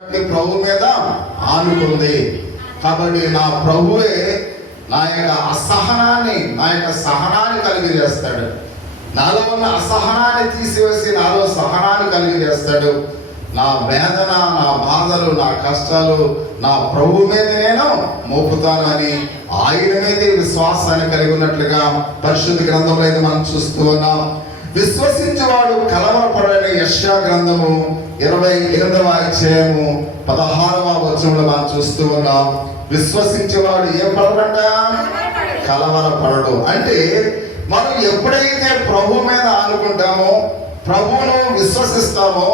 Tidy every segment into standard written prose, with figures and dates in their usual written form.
ప్రభు మీద ఆనుకుంది. కాబట్టి నా ప్రభువే నా యొక్క సహనాన్ని కలిగి చేస్తాడు. నాలో ఉన్న అసహనాన్ని తీసివేసి నాలో సహనాన్ని కలిగి చేస్తాడు. నా వేదన, నా బాధలు, నా కష్టాలు నా ప్రభు మీద నేను మోపుతాను అని ఆయన మీదే విశ్వాసాన్ని కలిగి ఉన్నట్లుగా పరిశుద్ధ గ్రంథంలో అయితే మనం చూస్తూ ఉన్నాం. విశ్వసించేవాడు కలవరపడని యెషయా గ్రంథము 28వ అధ్యాయము 16వ వచనంలో మనం చూస్తూ ఉన్నాం. విశ్వసించేవాడు ఏం పడడంట? కలవరపడడు. అంటే మనం ఎప్పుడైతే ప్రభు మీద ఆనుకుంటామో, ప్రభువును విశ్వసిస్తామో,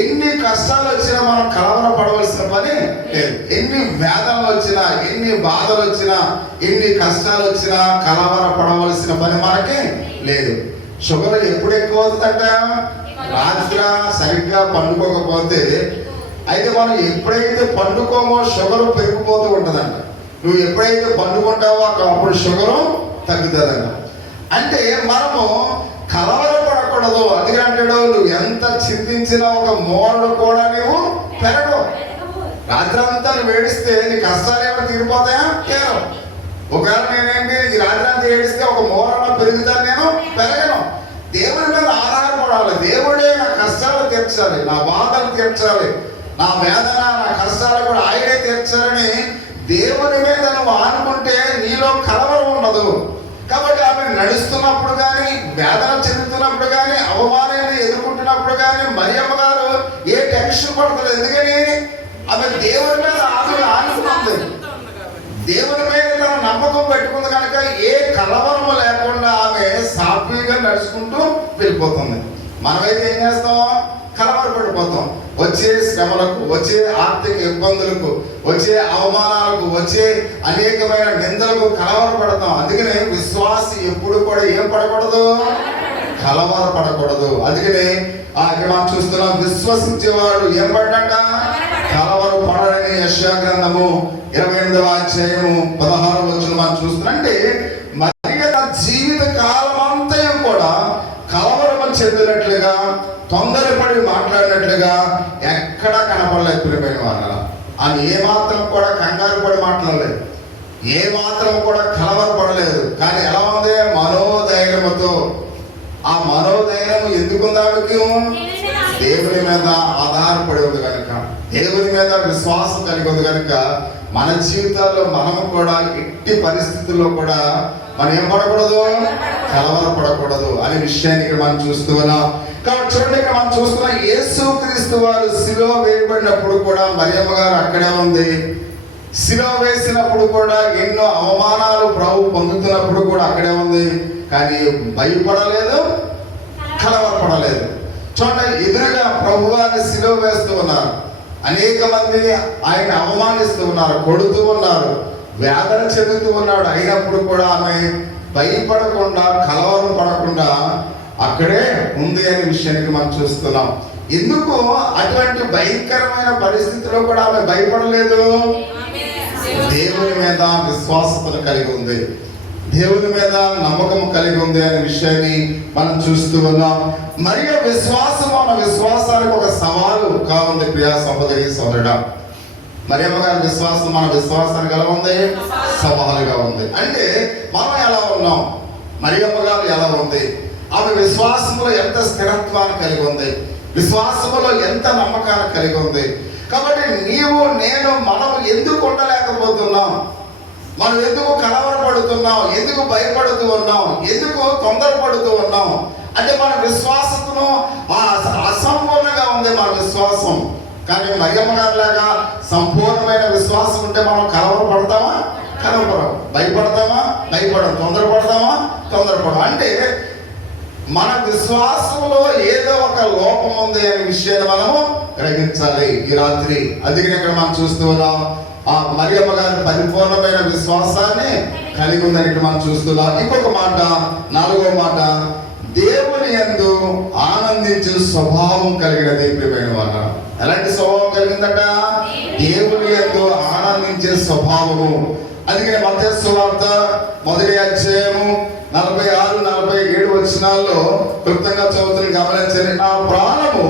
ఎన్ని కష్టాలు వచ్చినా మనం కలవరపడవలసిన పని లేదు. ఎన్ని వేదనలు వచ్చినా, ఎన్ని బాధలు వచ్చినా, ఎన్ని కష్టాలు వచ్చినా కలవరపడవలసిన పని మనకి లేదు. షుగర్ ఎప్పుడు ఎక్కువ అవుతుందంట? రాత్రి సరిగ్గా పండుకోకపోతే. అయితే మనం ఎప్పుడైతే పండుకోమో షుగర్ పెరిగిపోతూ ఉంటుందంట. నువ్వు ఎప్పుడైతే పండుకుంటావో అప్పుడు షుగరు తగ్గుతుందంట. అంటే మనము కలవరపడకూడదు. అందుకే అంటాడు, నువ్వు ఎంత చింతించినా ఒక మోరడు కూడా నువ్వు పెరగవు. రాత్రి అంతా నువ్వు ఏడిస్తే నీ కష్టాలు ఏమైనా తీరిపోతాయా? కేవలం ఒకవేళ నేనేంటి ఈ రాత్రి అంతా ఏడిస్తే ఒక మోరలో పెరుగుతాను, నేను పెరగను. దేవుడి మీద ఆధారపడాలి. దేవుడే నా కష్టాలు తీర్చాలి, నా బాధలు తీర్చాలి, నా వేదన, నా కష్టాలు కూడా ఆయనే తీర్చాలని దేవుని మీద నువ్వు ఆనుకుంటే నీలో కలవరం ఉండదు. కాబట్టి ఆమె నడుస్తున్నప్పుడు కానీ, వేదన చెందుతున్నప్పుడు కానీ, అవమానాన్ని ఎదుర్కొంటున్నప్పుడు కానీ మరియమ్మ గారు ఏ టెన్షన్ పడుతుంది. ఎందుకని ఆమె దేవుని మీద ఆనుకుంది, దేవుని మీద తన నమ్మకం పెట్టుకుంది కనుక ఏ కలవరము లేకుండా ఆమె సాఫీగా నడుచుకుంటూ వెళ్ళిపోతుంది. మనమైతే ఏం చేస్తాం? కలవరపడిపోతాం. వచ్చే శ్రమలకు, వచ్చే ఆర్థిక ఇబ్బందులకు, వచ్చే అవమానాలకు, వచ్చే అనేకమైన నిందలకు కలవరపడతాం. అందుకనే విశ్వాసి ఎప్పుడు కూడా ఏం పడకూడదు? కలవరపడకూడదు. అందుకనే ఇక్కడ మనం చూస్తున్నాం, విశ్వసించేవాడు ఏం పడ్డంట? కలవరపడని యెషయా గ్రంథము 28వ అధ్యాయము 16వ వచనం మనం చూస్తున్నాం. అంటే మరి జీవిత కాలం అంతా కూడా కలవరం చెందినట్లుగా, తొందరపడి మాట్లాడినట్లుగా ఎక్కడ కనపడలేదు. ప్రియమైన వాళ్ళ ఆమె ఏ మాత్రం కూడా కంగారు పడి మాట్లాడలేదు, ఏ మాత్రం కూడా కలవరపడలేదు. కానీ ఎలా ఉంది? మనోధైర్యముతో. ఆ మనోధైర్యం ఎందుకుంది ఆమెకి? దేవుని మీద ఆధారపడి ఉంది కనుక, దేవుని మీద విశ్వాసం కలిగి ఉంది కనుక మన జీవితాల్లో మనము కూడా ఎట్టి పరిస్థితుల్లో కూడా మనం ఏం పడకూడదు? కలవరపడకూడదు అనే విషయాన్ని ఇక్కడ మనం చూస్తూ ఉన్నాం. కాబట్టి చూడండి, ఇక్కడ మనం చూస్తున్నాం, యేసుక్రీస్తు వారు శిలువ వేయబడినప్పుడు కూడా మరియమ్మ గారు అక్కడే ఉంది. శిలువ వేసినప్పుడు కూడా ఎన్నో అవమానాలు ప్రభు పొందుతున్నప్పుడు కూడా అక్కడే ఉంది. కానీ భయపడలేదు, కలవరపడలేదు. చూడండి, ఎదురుగా ప్రభు వారిని శిలువ వేస్తూ ఉన్నారు. అనేక మంది ఆయన అవమానిస్తూ ఉన్నారు, కొడుతూ ఉన్నారు, వేదన చెందుతూ ఉన్నాడు. అయినప్పుడు కూడా ఆమె భయపడకుండా, కలవరం పడకుండా అక్కడే ఉంది అనే విషయానికి మనం చూస్తున్నాం. ఎందుకు అటువంటి భయంకరమైన పరిస్థితిలో కూడా ఆమె భయపడలేదు? దేవుని మీద విశ్వాసతను కలిగి ఉంది, దేవుని మీద నమ్మకం కలిగి ఉంది అనే విషయాన్ని మనం చూస్తూ ఉన్నాం. మరియు విశ్వాసం మన విశ్వాసానికి ఒక సవాలు కావుంది. ప్రియా సహోదరి సోదరుడా, మరియమ్మ గారి విశ్వాసం మన విశ్వాసానికి ఎలా ఉంది? సవాలుగా ఉంది. అంటే మనం ఎలా ఉన్నాం? మరియమ్మ గారు ఎలా ఉంది? ఆమె విశ్వాసంలో ఎంత స్థిరత్వాన్ని కలిగి ఉంది, విశ్వాసంలో ఎంత నమ్మకాన్ని కలిగి ఉంది. కాబట్టి నీవు, నేను, మనం ఎందుకు ఉండలేకపోతున్నాం? మనం ఎందుకు కలవరపడుతున్నాం? ఎందుకు భయపడుతూ ఉన్నాం? ఎందుకు తొందరపడుతూ ఉన్నాం? అంటే మన విశ్వాసము అసంపూర్ణంగా ఉంది మన విశ్వాసం. కానీ మరియమ్మ గారిలాగా సంపూర్ణమైన విశ్వాసం ఉంటే మనం కలవరపడతామా? కలవరం. భయపడతామా? భయపడం. తొందరపడతామా? తొందరపడం. అంటే మన విశ్వాసంలో ఏదో ఒక లోపం ఉంది అనే విషయాన్ని మనము గ్రహించాలి ఈ రాత్రి. అందుకని ఇక్కడ మనం చూస్తూ ఉన్నాం, ఆ మరియమ్మ గారి పరిపూర్ణమైన విశ్వాసాన్ని కలిగి ఉందని ఇక్కడ మనం చూస్తున్నాం. ఇంకొక మాట, 4వ మాట, దేవుని యందు ఆనందించే స్వభావం కలిగినది. ప్రియమైన వాళ్ళ, ఎలాంటి స్వభావం కలిగిందట? దేవుని యందు ఆనందించే స్వభావము. అందుకని మత్తయి సువార్త 1వ అధ్యాయము 46-47 వచనాల్లో క్లుప్తంగా చదువుతున్న గమనించండి. నా ప్రాణము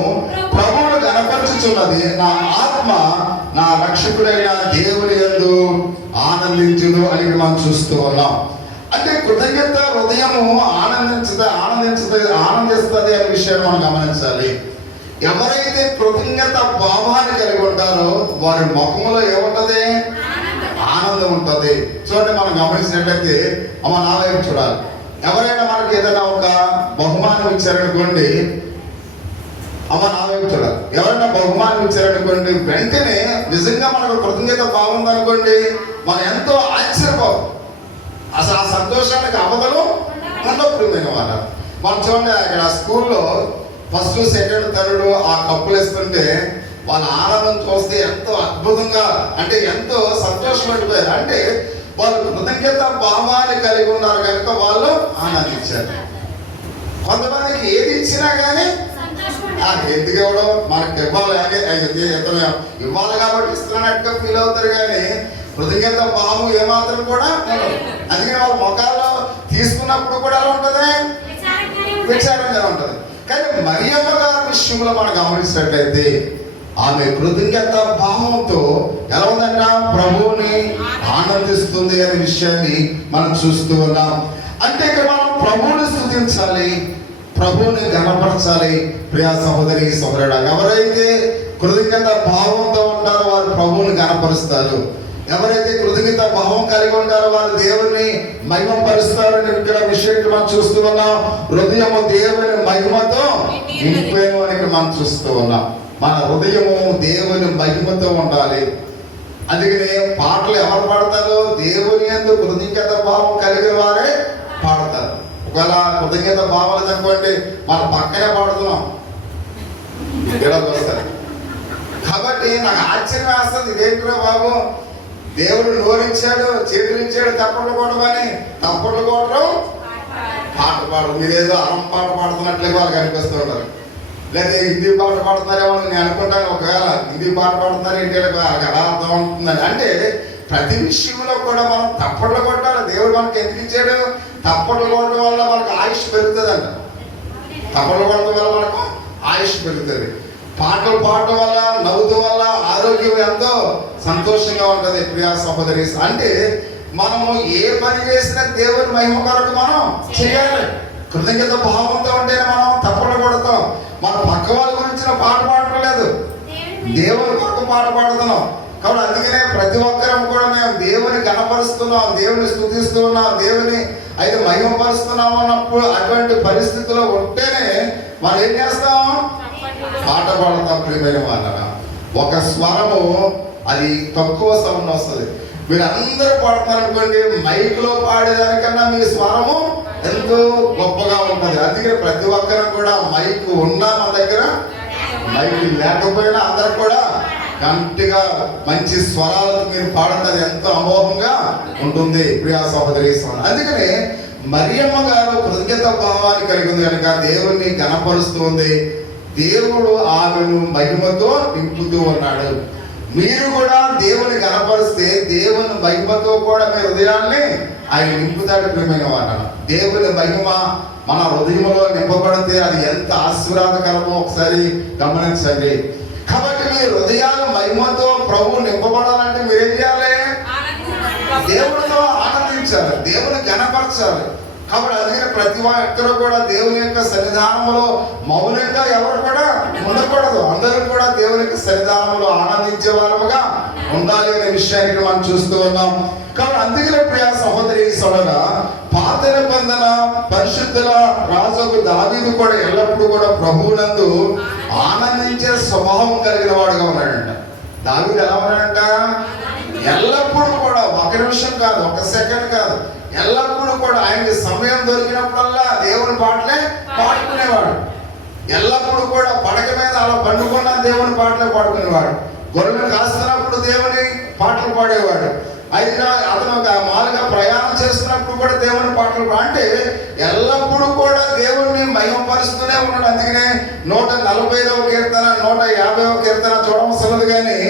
ప్రభువును గణపరచుచున్నది, ఉన్నది, నా ఆత్మ నా రక్షకుడైన దేవుని యందు ఆనందించును అని మనం చూస్తూ ఉన్నాం. అంటే కృతజ్ఞత హృదయము ఆనందిస్తుంది అనే విషయాన్ని మనం గమనించాలి. ఎవరైతే కృతజ్ఞత భావాన్ని కలిగి ఉంటారో వారి ముఖంలో ఏముంటది? ఆనందం ఉంటుంది. చూడండి, మనం గమనించినట్లయితే అమ్మ నా వైపు చూడాలి. ఎవరైనా మనకి ఏదైనా ఒక బహుమానం ఇచ్చారనుకోండి, అమ్మ నా వైపు చూడాలి. ఎవరైనా బహుమానం ఇచ్చారనుకోండి, వెంటనే నిజంగా మనకు కృతజ్ఞత భావం ఉందనుకోండి, మనం ఎంతో ఆశ్చర్యపోతాం. అసలు ఆ సంతోషానికి అవధులు ఉండకపోయిన వాళ్ళ. మనం చూడండి, అక్కడ స్కూల్లో ఫస్ట్ సెకండ్ థర్డ్ ఆ కప్పులు వేస్తుంటే వాళ్ళ ఆనందం చూస్తే ఎంతో అద్భుతంగా, అంటే ఎంతో సంతోషపడిపోయారు. అంటే వాళ్ళు కృతజ్ఞత భావాన్ని కలిగి ఉన్నారు కనుక వాళ్ళు ఆనందించారు. కొంతమందికి ఏది ఇచ్చినా కానీ ఎందుకు ఇవ్వడం, మనకి ఇవ్వాలి ఇవ్వాలి కాబట్టి ఇస్తున్నట్టుగా ఫీల్ అవుతారు, కానీ కృతజ్ఞత భావం ఏమాత్రం కూడా. అందుకని వాళ్ళ ముఖాల్లో తీసుకున్నప్పుడు కూడా ఎలా ఉంటుంది? విచారంగా ఉంటుంది. కానీ మరియమ్మ గారి విషయంలో మనం గమనించినట్లయితే ఆమె కృతజ్ఞత భావంతో ఎలా ఉందంట? ప్రభువుని ఆనందిస్తుంది అనే విషయాన్ని మనం చూస్తూ ఉన్నాం. అంటే ఇక్కడ మనం ప్రభువుని స్తుతించాలి, ప్రభువుని ఘనపరచాలి. ప్రియా సహోదరి సహోదరుడా, ఎవరైతే కృతజ్ఞత భావంతో ఉంటారో వారు ప్రభువుని ఘనపరుస్తారు. ఎవరైతే కృతజ్ఞత భావం కలిగి ఉంటారో వారు దేవుని మహిమపరుస్తారని ఇక్కడ విషయం మనం చూస్తూ ఉన్నాం. హృదయము దేవుని మహిమతో నింపేమో అని మనం చూస్తూ ఉన్నాం. మన హృదయము దేవుని మహిమతో ఉండాలి. అందుకనే పాటలు ఎవరు పాడతారు? దేవుని యందు కృతజ్ఞత భావం కలిగిన వారే పాడతారు. ఒకవేళ కృతజ్ఞత భావం లేదనుకోండి, మన పక్కనే పాడుతున్నాం చూస్తారు. కాబట్టి నాకు ఆశ్చర్యం వేస్తుంది, ఇదేంట్రా బాబు, దేవుడు నోరిచ్చాడు, చేతులు ఇచ్చాడు, తప్పట్లు కొట్టమని తప్పట్లు కొట్టడం పాట పాడరు. మీరేదో అరం పాట పాడుతున్నట్లే వాళ్ళకి అనిపిస్తూ ఉంటారు. లేదా హిందీ పాట పాడుతున్నారేమో నేను అనుకుంటాను. ఒకవేళ హిందీ పాట పాడుతున్నారు ఏంటి ఎలా అర్థం అవుతుందని. అంటే ప్రతి విషయంలో కూడా మనం తప్పట్లు కొట్టాలి. దేవుడు మనకి ఎందుకు ఇచ్చాడు? తప్పట్లు కొట్టడం వల్ల మనకు ఆయుష్ పెరుగుతుంది అంట. తప్పట్లు కొట్టడం వల్ల మనకు ఆయుష్ పెరుగుతుంది. పాటలు పాడటం వల్ల, నవ్వుతూ వల్ల ఆరోగ్యం ఎంతో సంతోషంగా ఉంటుంది. ప్రియా సహోదరి, అంటే మనము ఏ పని చేసినా దేవుని మహిమ కొరకు మనం చేయాలి. కృతజ్ఞత భావంతో ఉంటేనే మనం తప్పలు కొడతాం. మన పక్క వాళ్ళ గురించి పాట పాడటం లేదు, దేవుని కొరకు పాట పాడుతున్నాం. కాబట్టి అందుకనే ప్రతి ఒక్కరం కూడా మేము దేవుని కనపరుస్తున్నాం, దేవుని స్తుతిస్తూ ఉన్నాం, దేవుని అయితే మహిమపరుస్తున్నాం అన్నప్పుడు అటువంటి పరిస్థితుల్లో ఉంటేనే మనం ఏం చేస్తాం? పాట పాడతాం. ప్రియమైన వాళ్ళ, ఒక స్వరము అది తక్కువ సౌండ్ వస్తుంది. మీరు అందరూ పాడుతున్నారు అనుకోండి, మైక్లో పాడేదానికన్నా మీ స్వరము ఎంతో గొప్పగా ఉంటుంది. అందుకే ప్రతి ఒక్కరు కూడా మైక్ ఉన్నా మన దగ్గర, మైక్ లేకపోయినా అందరూ కూడా గట్టిగా మంచి స్వరాలతో మీరు పాడుతుంది ఎంతో అమోఘంగా ఉంటుంది. ప్రియా సహోదరి, అందుకనే మరియమ్మ గారు కృతజ్ఞత భావాన్ని కలిగి ఉంది కనుక దేవుణ్ణి ఘనపరుస్తుంది. దేవుడు ఆమెను మహిమతో నింపుతూ ఉన్నాడు. మీరు కూడా దేవుని ఘనపరిస్తే దేవుని మహిమతో కూడా మీ హృదయాన్ని ఆయన నింపుతాడు. ప్రియమైన వారు, దేవుని మహిమ మన హృదయంలో నింపబడితే అది ఎంత ఆశీర్వాదకరమో ఒకసారి గమనించండి. కాబట్టి మీ హృదయాలు మహిమతో ప్రభు నింపబడాలంటే మీరేం చేయాలి? దేవుడితో ఆనందించాలి, దేవుని ఘనపరచాలి. కాబట్టి అందుకని ప్రతి ఒక్కరు కూడా దేవుని యొక్క సన్నిధానంలో మౌనంగా ఎవరు కూడా ఉండకూడదు. అందరూ కూడా దేవుని యొక్క సన్నిధానంలో ఆనందించే వారముగా ఉండాలి అనే విషయాన్ని మనం చూస్తూ ఉన్నాం. కాబట్టి అందుకనే ప్రియా సహోదరి సోదర, పాత నిబంధన పరిశుద్ధుల రాజుకు దావీదు కూడా ఎల్లప్పుడూ కూడా ప్రభువునందు ఆనందించే స్వభావం కలిగిన వాడుగా ఉన్నాడంట. దావీదు ఎలా ఉన్నాడంట? ఎల్లప్పుడూ కూడా, ఒక నిమిషం కాదు, ఒక సెకండ్ కాదు, ఎల్లప్పుడూ కూడా ఆయనకి సమయం దొరికినప్పుడల్లా దేవుని పాటలే పాడుకునేవాడు. ఎల్లప్పుడూ కూడా పడక మీద అలా పండుకున్న దేవుని పాటలే పాడుకునేవాడు. గొర్రెలను కాస్తున్నప్పుడు దేవుని పాటలు పాడేవాడు. అయితే అతను మామూలుగా ప్రయాణం చేస్తున్నప్పుడు కూడా దేవుని పాటలు అంటే ఎల్లప్పుడూ కూడా దేవుణ్ణి మహిమపరుస్తూనే ఉన్నాడు. అందుకనే 145వ కీర్తన 150వ కీర్తన చూడవలసినది. కానీ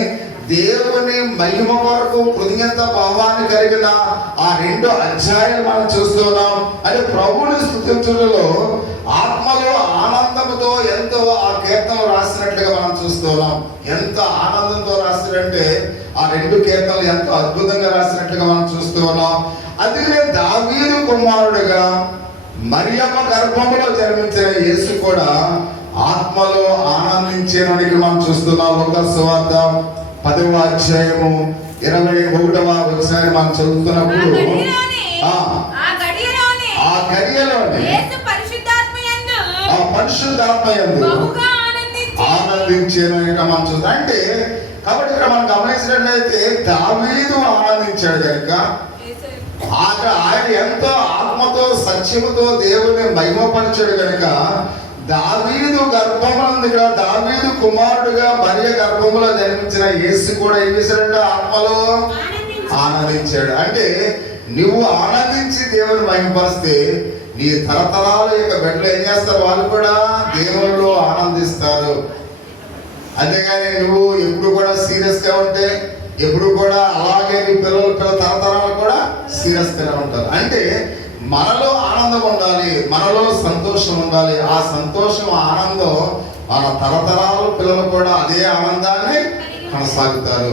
దేవుని మహిమ కొరకు కృతజ్ఞత భావాన్ని కలిగిన ఆ 2 అధ్యాయాలు మనం చూస్తున్నాం. అంటే ప్రభువుని స్తుతించుటలో ఆత్మలో ఆనందంతో ఎంతో ఆ కీర్తనలు రాసినట్లుగా మనం చూస్తున్నాం. ఎంత ఆనందంతో రాసినంటే ఆ 2 కీర్తనలు ఎంతో అద్భుతంగా రాసినట్లుగా మనం చూస్తూ ఉన్నాం. అందుకనే దావీదు కుమారుడిగా మరియమ్మ గర్భములో జన్మించిన యేసు కూడా ఆత్మలో ఆనందించేనని మనం చూస్తున్నాం. లూకాసు సువార్త 10వ అధ్యాయము 21వ వచనాన్ని మనం చదువుతున్నప్పుడు ఆ గడియలోనే పరిశుద్ధాత్మయందు ఆనందించేనని మనం చూస్తాం. అంటే కాబట్టి ఇక్కడ మనం గమనించినట్లయితే దావీదు ఆనందించాడు కనుక ఆయన ఎంతో ఆత్మతో సత్యముతో దేవుని మహిమపరిచాడు కనుక దావీదు గర్భమునందు దావీదు కుమారుడుగా మరియ గర్భములో జన్మించిన యేసు కూడా ఏం చేశాడంటే ఆత్మలో ఆనందించాడు. అంటే నువ్వు ఆనందించి దేవుని మహిమపరిస్తే నీ తరతరాల యొక్క బిడ్డలు ఏం చేస్తారు? వాళ్ళు కూడా దేవునిలో ఆనందిస్తారు. అంతేగాని నువ్వు ఎప్పుడు కూడా సీరియస్ గా ఉంటే ఎప్పుడు కూడా అలాగే నీ పిల్లల తరతరాలు కూడా సీరియస్ గానే ఉంటారు. అంటే మనలో ఆనందం ఉండాలి, మనలో సంతోషం ఉండాలి. ఆ సంతోషం ఆనందం మన తరతరాల పిల్లలు కూడా అదే ఆనందాన్ని కొనసాగుతారు.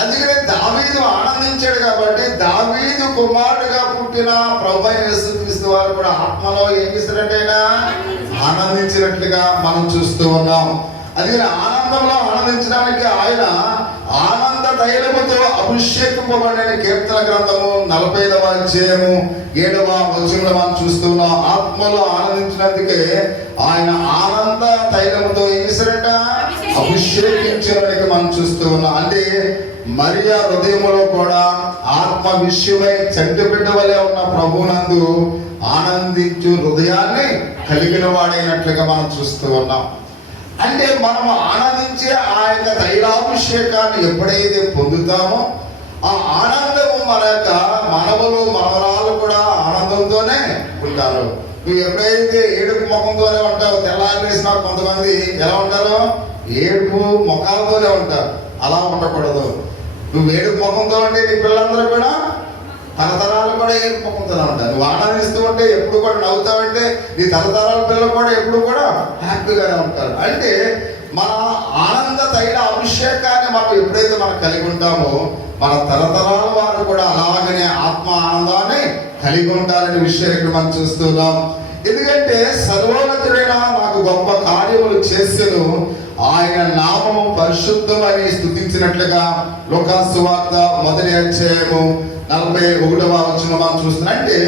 అందుకనే దావీదు ఆనందించాడు కాబట్టి దావీదు కుమారుడిగా పుట్టిన ప్రభువైన యేసుక్రీస్తు వారు కూడా ఆత్మలో ఏం చేశారంటే ఆనందించినట్లుగా మనం చూస్తూ ఉన్నాం. అందుకని ఆనందంలో ఆనందించడానికి ఆయన ఆనంద తైలముతో అభిషేకింపబడిన కీర్తన గ్రంథము 45వ అధ్యాయము 7వ వచనంలో మనం చూస్తున్నాం. ఆత్మలో ఆనందించినందుకే ఆయన ఆనంద తైలముతో ఏం చేశారంట? అభిషేకించడానికి మనం చూస్తూ ఉన్నాం. అంటే మరియ హృదయములో కూడా ఆత్మ విషయమై చంటి బిడ్డ వలె ఉన్న ప్రభువునందు ఆనందించు హృదయాన్ని కలిగిన వాడైనట్లుగా మనం చూస్తూ ఉన్నాం. అంటే మనం ఆనందించే ఆ యొక్క తైలాభిషేకాన్ని ఎప్పుడైతే పొందుతామో ఆ ఆనందము మన యొక్క మనవలు మనవరాలు కూడా ఆనందంతోనే ఉంటారు. నువ్వు ఎప్పుడైతే ఏడుపు ముఖంతోనే ఉంటావు, తెల్లారి వేసిన కొంతమంది ఎలా ఉంటారు? ఏడుపు ముఖాలతోనే ఉంటారు. అలా ఉండకూడదు. నువ్వు ఏడుపు ముఖంతో ఉంటే నీ పిల్లలందరూ కూడా తరతరాలు కూడా ఏడుపు ముఖంతోనే ఉంటారు. నువ్వు ఆనందిస్తూ ఉంటే ఎప్పుడు కూడా నవ్వుతావంటే నీ తరతరాల పిల్లలు కూడా ఎప్పుడు కూడా హ్యాపీగానే ఉంటారు. అంటే మన ఆనంద తైల అభిషేకాన్ని మనం ఎప్పుడైతే మనం కలిగి ఉంటామో మన తరతరాల వారు కూడా అలాగనే ఆత్మ ఆనందాన్ని కలిగి ఉంటారనే విషయాన్ని మనం చూస్తున్నాం. ఎందుకంటే సర్వోన్నతుడైన నాకు గొప్ప కార్యములు చేసెను, ఆయన నామము పరిశుద్ధమని స్తుతించినట్లుగా లూకాసు సువార్త 1వ అధ్యాయము 41వ వచనం మనం చూస్తున్నాం. అంటే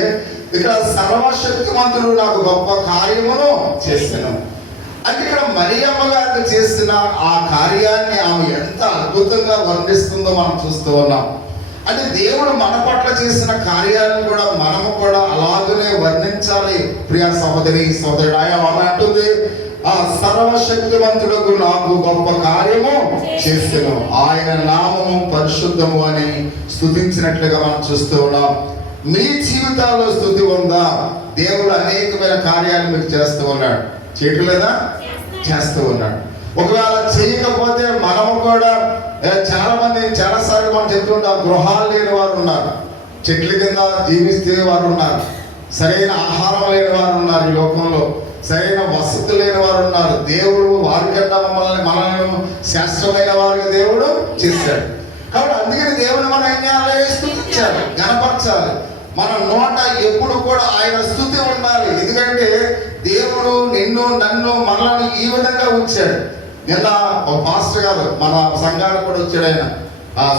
ఇక్కడ సర్వశక్తిమంతుడు నాకు గొప్ప కార్యమును చేశాను అంటే ఇక్కడ మరియమ్మ గారు చేసిన ఆ కార్యాన్ని ఆమె ఎంత అద్భుతంగా వర్ణిస్తుందో మనం చూస్తూ ఉన్నాం. అంటే దేవుడు మన పట్ల చేసిన కార్యాలను కూడా మనము కూడా అలాగనే వర్ణించాలి. ప్రియ సహోదరి సహోదరుడు ఆయన అంటుంది, ఆ సర్వశక్తివంతుడకు నాకు గొప్ప కార్యము చేస్తాను, ఆయన నామము పరిశుద్ధము అని స్తుతించినట్లుగా మనం చూస్తూ ఉన్నాం. మీ జీవితాల్లో స్తుతి ఉందా? దేవుడు అనేకమైన కార్యాలు మీకు చేస్తూ ఉన్నాడు. చేయట్లేదా? చేస్తూ ఉన్నాడు. ఒకవేళ చేయకపోతే మనము కూడా చాలా మంది చాలాసార్లు మనం చెప్తుంటాం, గృహాలు లేని వారు ఉన్నారు, చెట్ల కింద జీవిస్తే వారు ఉన్నారు, సరైన ఆహారం లేని వారు ఉన్నారు, ఈ లోకంలో సరైన వసతి లేని వారు ఉన్నారు. దేవుడు వారికంటే మనల్ని శాస్త్రమైన వారికి దేవుడు చేశాడు. కాబట్టి అందుకని దేవుని మనం ఏం చేయాలి? స్తుతించాలి, గణపరచాలి. మన నోట ఎప్పుడు కూడా ఆయన స్తుతి ఉండాలి. ఎందుకంటే దేవుడు నిన్ను నన్ను మనల్ని ఈ విధంగా ఉంచాడు. నిన్న ఒక పాస్టర్ గారు మన సంఘానికి కూడా వచ్చాడు. ఆయన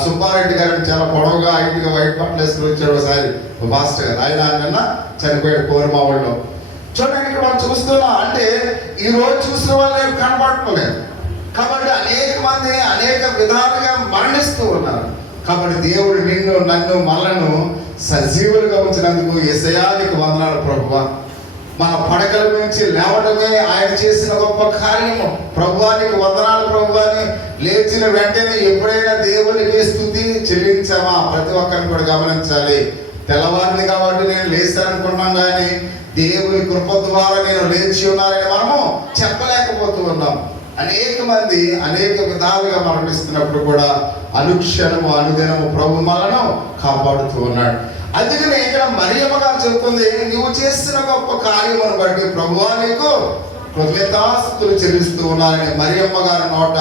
సుబ్బారెడ్డి గారిని చాలా పొడవుగా ఐటీగా వైట్ బట్టలు వేసుకుని వచ్చాడు ఒకసారి పాస్టర్ గారు. ఆయన నిన్న చనిపోయాడు కోరమా వాళ్ళు. చూడండి ఇక్కడ మనం చూస్తున్నాం. అంటే ఈ రోజు చూసిన వాళ్ళు కనపడలేదు. కాబట్టి అనేక మంది అనేక విధాలుగా మరణిస్తూ ఉన్నారు. కాబట్టి దేవుడు నిన్ను నన్ను మనలను సజీవులుగా ఉంచినందుకు యేసయ్యానికి వందనాలు ప్రభువా. మన పడకల నుంచి లేవడమే ఆయన చేసిన గొప్ప కార్యము. ప్రభువానికి వందనాలు ప్రభువాని. లేచిన వెంటనే ఎప్పుడైనా దేవునికి స్తుతి చెల్లించామా? ప్రతి ఒక్కరిని కూడా గమనించాలి. తెల్లవారిని కాబట్టి నేను లేచానుకున్నాం, కానీ దేవుని కృప ద్వారా నేను లేచి ఉన్నానని మనము చెప్పలేకపోతూ ఉన్నాం. అనేక మంది అనేక విధాలుగా మరణిస్తున్నప్పుడు కూడా అనుక్షణము అనుదినము ప్రభు మనను కాపాడుతూ ఉన్నాడు. అందుకని ఇక్కడ మరియమ్మ గారు చెప్తుంది, నువ్వు చేసిన గొప్ప కార్యమును బట్టి ప్రభువా నీకు కృతజ్ఞతాస్తుతులు చెల్లిస్తూ ఉన్నారని మరియమ్మ గారి నోట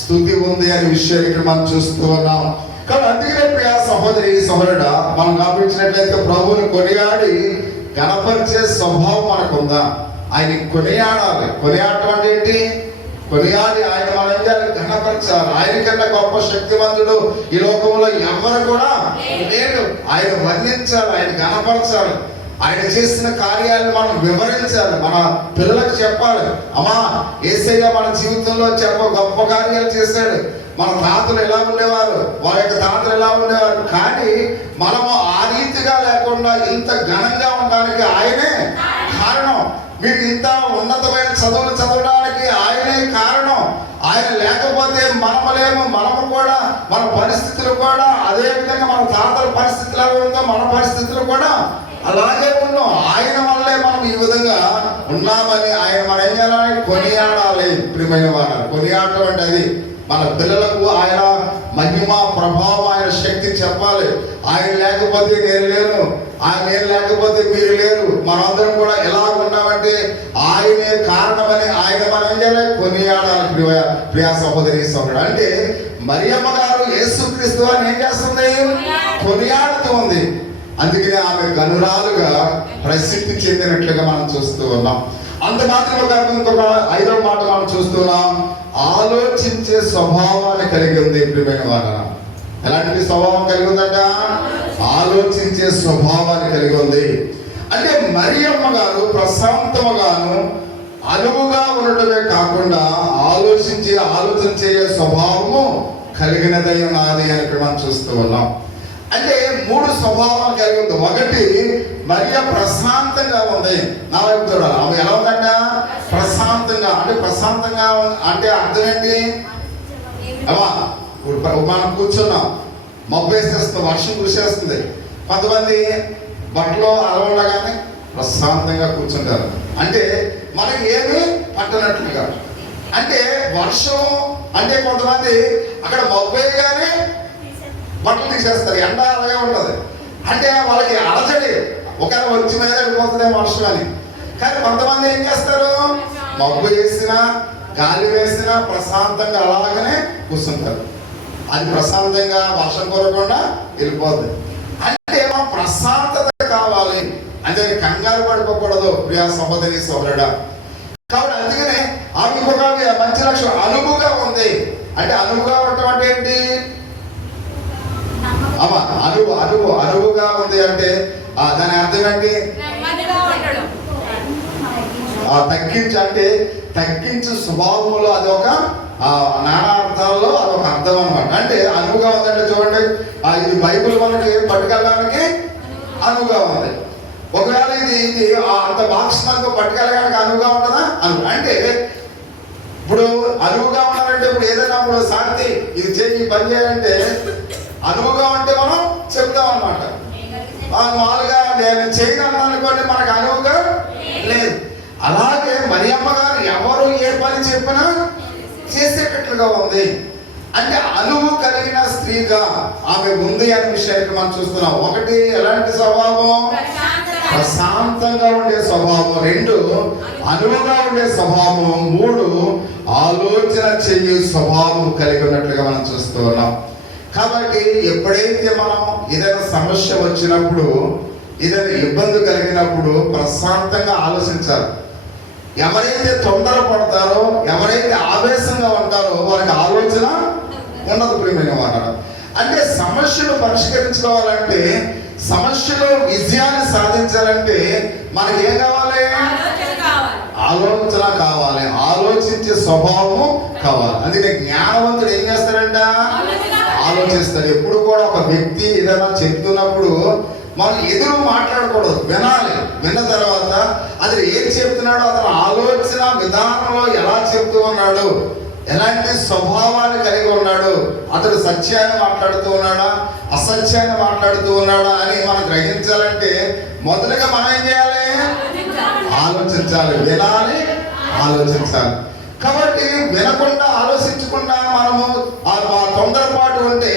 స్తుతి ఉంది అనే విషయాన్ని ఇక్కడ మనం చూస్తూ ఉన్నాం. కాబట్టి అందుకనే ప్రియ సహోదరి సహోదరుడా, మనం గమనించినట్లయితే ప్రభువుని కొనియాడి గణపరిచే స్వభావం మనకుందా? ఆయన కొనియాడాలి. కొనియాడటం అంటే ఏంటి? కొనియాడి ఆయన మనం ఏం చేయాలి? ఘనపరచాలి. ఆయన కన్నా గొప్ప శక్తివంతుడు ఈ లోకంలో ఎవరు కూడా లేడు. ఆయన వర్ణించాలి, ఆయన ఘనపరచాలి, ఆయన చేసిన కార్యాలను మనం వివరించాలి, మన పిల్లలకు చెప్పాలి. అమ్మా, యేసయ్య మన జీవితంలో గొప్ప కార్యాలు చేశాడు. మన తాతలు ఎలా ఉండేవారు, వారి యొక్క తాతలు ఎలా ఉండేవారు, కానీ మనము ఆ రీతిగా లేకుండా ఇంత ఘనంగా ఉండడానికి ఆయనే కారణం. మీరు ఇంత ఉన్నతమైన చదువులు చదవడానికి ఆయనే కారణం. ఆయన లేకపోతే మనము కూడా మన పరిస్థితులు కూడా అదే విధంగా మన తాతల పరిస్థితులు ఎలా ఉందో మన పరిస్థితులు కూడా అలాగే ఉన్నాం. ఆయన వల్లే మనం ఈ విధంగా ఉన్నామని ఆయన మనం ఏం చేయాలని? కొనియాడాలి. ప్రియమైన వారు, కొనియాడటం అంటే అది మన పిల్లలకు ఆయన మహిమ ప్రభావం, ఆయన శక్తి చెప్పాలి. ఆయన లేకపోతే నేను లేను, నేను లేకపోతే మీరు లేరు, మనందరం కూడా ఎలా ఉన్నామంటే ఆయనే కారణమని ఆయన మనం ఏం చేయాలి? కొనియాడాలి. ప్రియ సహోదరి సహోదరుడు, అంటే మరియమ్మ గారు యేసుక్రీస్తు అని ఏం చేస్తుంది? కొనియాడుతూ ఉంది. అందుకనే ఆమె గనురాలుగా ప్రసిద్ధి చెందినట్లుగా మనం చూస్తూ ఉన్నాం. అంత మాత్రమే కాదు, ఇంకొక 5వ మాట మనం చూస్తున్నాం. ఆలోచించే స్వభావాన్ని కలిగి ఉంది. ప్రియమైన వారు, ఎలాంటి స్వభావం కలిగి ఉందంట? ఆలోచించే స్వభావాన్ని కలిగి ఉంది. అంటే మరియమ్మ గారు ప్రశాంతముగాను అనువుగా ఉండటమే కాకుండా ఆలోచన చేయే స్వభావము కలిగినదై ఉన్నది అని మనం చూస్తూ ఉన్నాం. అంటే 3 స్వభావాలు కలిగి ఉంది. ఒకటి, మరియ ప్రశాంతంగా ఉంది. నా వైపు చూడాలి. ఆమె ఎలా ఉందంట? ప్రశాంతంగా. అంటే ప్రశాంతంగా అంటే అర్థం ఏంటి? అమ్మా, మనం కూర్చున్నాం, మబ్బు వేసేస్తుంది, వర్షం కురిసేస్తుంది. కొంతమంది బట్టలో అలవడగానే ప్రశాంతంగా కూర్చుంటారు. అంటే మనకి ఏమి పట్టనట్లుగా. అంటే వర్షం అంటే కొంతమంది అక్కడ మబ్బు వేయగానే బట్టలు తీసేస్తారు. ఎండ అలాగే ఉంటుంది. అంటే వాళ్ళకి అలజడి, ఒకవేళ వచ్చి మీద వెళ్ళిపోతుందే వర్షం అని. కానీ కొంతమంది ఏం చేస్తారు? మబ్బు వేసినా గాలి వేసినా ప్రశాంతంగా అలాగనే కూర్చుంటారు. అది ప్రశాంతంగా వర్షం కురకుండా వెళ్ళిపోద్ది. అంటే మనం ప్రశాంతత కావాలి, అంటే కంగారు పడిపోకూడదు. ప్రియ సహోదరి సహోదరుడా, కాబట్టి అందుకనే ఆమె ఒక మంచి లక్షణం అనువుగా ఉంది. అంటే అనువుగా ఉండటం అంటే ఏంటి? అమ్మా, అనువుగా ఉంది అంటే దాని అర్థం ఏంటి? తగ్గించు స్వభావంలో అది ఒక నానా అర్థాల్లో అదొక అర్థం అనమాట. అంటే అనువుగా ఉందంటే చూడండి, ఇది బైబిల్ మనకి పట్టుకెళ్ళడానికి అనువుగా ఉంది. ఒకవేళ ఇది అంత బాక్స్తో పట్టుకెళ్ళడానికి అనువుగా ఉంటుందా? అంటే ఇప్పుడు అనువుగా ఉండాలంటే ఇప్పుడు ఏదైనా ఇప్పుడు శాంతి ఇది చేయి పని చేయాలంటే అనువుగా ఉంటే మనం చెప్తాం అనమాట. మామూలుగా నేను చేయను అనుకోండి, మనకు అనువుగా లేదు. అలాగే మరియమ్మ గారు ఎవరు ఏ పని చెప్పినా చేసేటట్లుగా ఉంది. అంటే అనువు కలిగిన స్త్రీగా ఆమె ఉంది అనే విషయాన్ని మనం చూస్తున్నాం. ఒకటి, ఎలాంటి స్వభావం? ప్రశాంతంగా ఉండే స్వభావం. 2, అనువుగా ఉండే స్వభావం. 3, ఆలోచన చెయ్యే స్వభావం కలిగి ఉన్నట్లుగా మనం చూస్తూ ఉన్నాం. కాబట్టి ఎప్పుడైతే మనం ఏదైనా సమస్య వచ్చినప్పుడు, ఏదైనా ఇబ్బంది కలిగినప్పుడు ప్రశాంతంగా ఆలోచించాలి. ఎవరైతే తొందరపడతారో, ఎవరైతే ఆవేశంగా ఉంటారో వారికి ఆలోచన ఉండదు. ప్రియమైన వారు, అంటే సమస్యను పరిష్కరించుకోవాలంటే, సమస్యలో విజయాన్ని సాధించాలంటే మనకి ఏం కావాలి? ఆలోచన కావాలి, ఆలోచించే స్వభావము కావాలి. అందుకే జ్ఞానవంతుడు ఏం చేస్తాడంట? ఆలోచిస్తాడు. ఎప్పుడు కూడా ఒక వ్యక్తి ఏదైనా చెప్తున్నప్పుడు మనం ఎదురు మాట్లాడకూడదు, వినాలి. విన్న తర్వాత అది ఏం చెప్తున్నాడో అతను ఆలోచన విధానంలో ఎలా చెప్తూ ఉన్నాడు, ఎలాంటి స్వభావాన్ని కలిగి ఉన్నాడు, అతడు సత్యాన్ని మాట్లాడుతూ ఉన్నాడా, అసత్యాన్ని మాట్లాడుతూ ఉన్నాడా అని మనం గ్రహించాలంటే మొదటగా మనం ఏం చేయాలి? ఆలోచించాలి, వినాలి, ఆలోచించాలి. కాబట్టి వినకుండా ఆలోచించకుండా మనము తొందరపాటు ఉంటే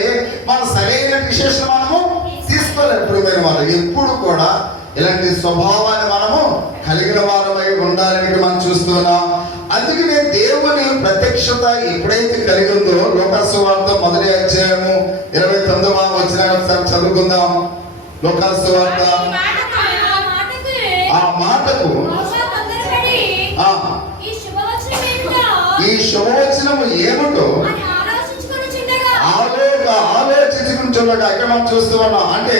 మన సరైన విశేషం మనము తీసుకోలేదు. ప్రియమైన వారు, ఎప్పుడు కూడా ఇలాంటి స్వభావాన్ని మనము కలిగిన వారమై ఉండాలని మనం చూస్తున్నాం. అందుకనే దేవుని ప్రత్యక్షత ఎప్పుడైతే కలిగి ఉందో, లోకాసు వార్త మొదటి అధ్యాయము 29వ వచనాన్ని ఒకసారి చదువుకుందాం. లోకాసు వార్త ఆ మాటకు ఈ శుభవచనము ఏమిటో ఆలోచించుకుంటున్నాగా ఇక్కడ మనం చూస్తూ ఉన్నాం. అంటే